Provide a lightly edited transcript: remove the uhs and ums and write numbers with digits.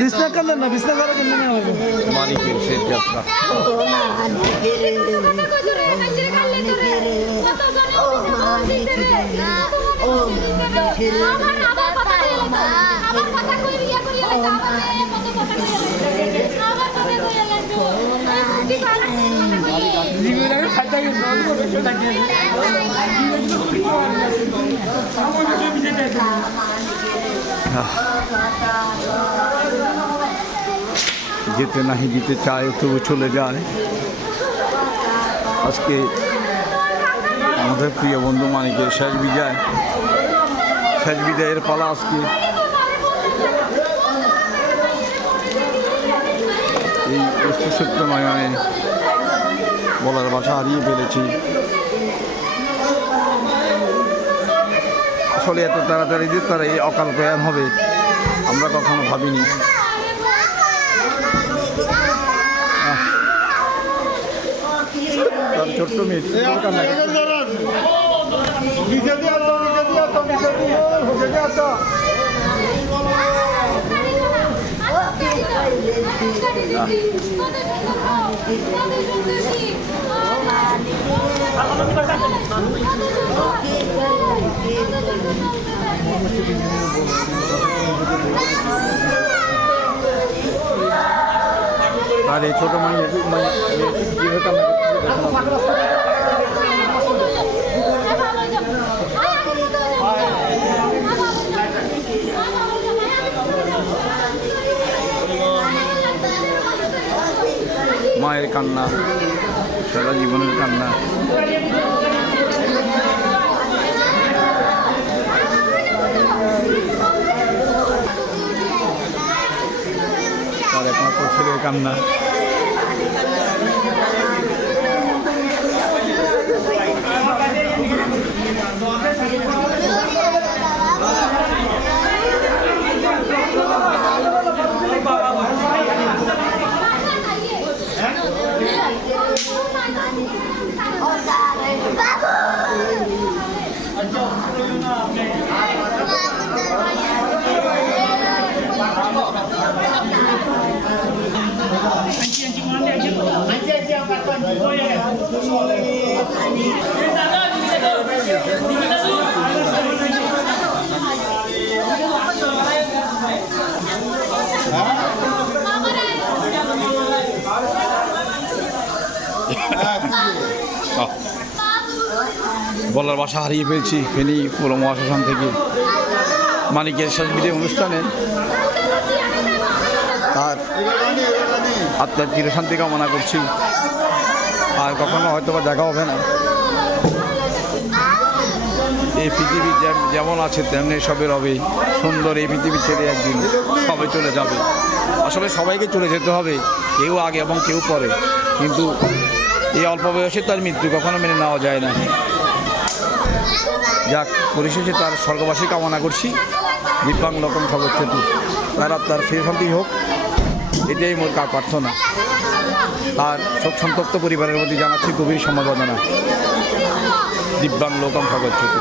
বিছনা কান্দেন না, বিছনা করে কেন নেওয়া হবে? মানিকের শেষ যাত্রা। যেতে নাহি দিতে চায় তবু চলে যায়। আজকে আমাদের প্রিয় বন্ধু মানিকের শেষ বিদায়ের পালা আজকে। এই অস্তিত্ব নয়নে বলার ভাষা হারিয়ে ফেলেছি। আসলে এত তাড়াতাড়ি যে তারা এই অকাল প্রয়াণ হবে আমরা কখনো ভাবিনি। তার ছোট্ট মেয়ে আর এই ছোট মাইয়া মায়ের কান্না, সারা জীবনের কান্না। তার একমাত্র ছেলের কান্না। বলার ভাষা হারিয়ে ফেলছি ফেনী পৌর মহাশ্মশান থেকে। মানিকের শেষ বিদায় অনুষ্ঠানে তার আত্মার চিরশান্তি কামনা করছি। আর কখনো হয়তো বা দেখা হবে না। এই পৃথিবী যেমন আছে তেমনি সবে রবে সুন্দর। এই পৃথিবী ছেড়ে একদিন সবাই চলে যাবে। আসলে সবাইকে চলে যেতে হবে, কেউ আগে এবং কেউ পরে, কিন্তু এই অল্প বয়সে তার মৃত্যু কখনো মেনে নেওয়া যায় না। যাক, পরিশেষে তার স্বর্গবাসী কামনা করছি। দিব্যাং লোকম খবরচ্ছতি, তার আত্মার চিরশান্তি হোক, এটাই মোর প্রার্থনা। আর শোক সন্তপ্ত পরিবারের প্রতি জানাচ্ছি গভীর সমবেদনা। দিব্যাং লোকম খবরচ্ছতি।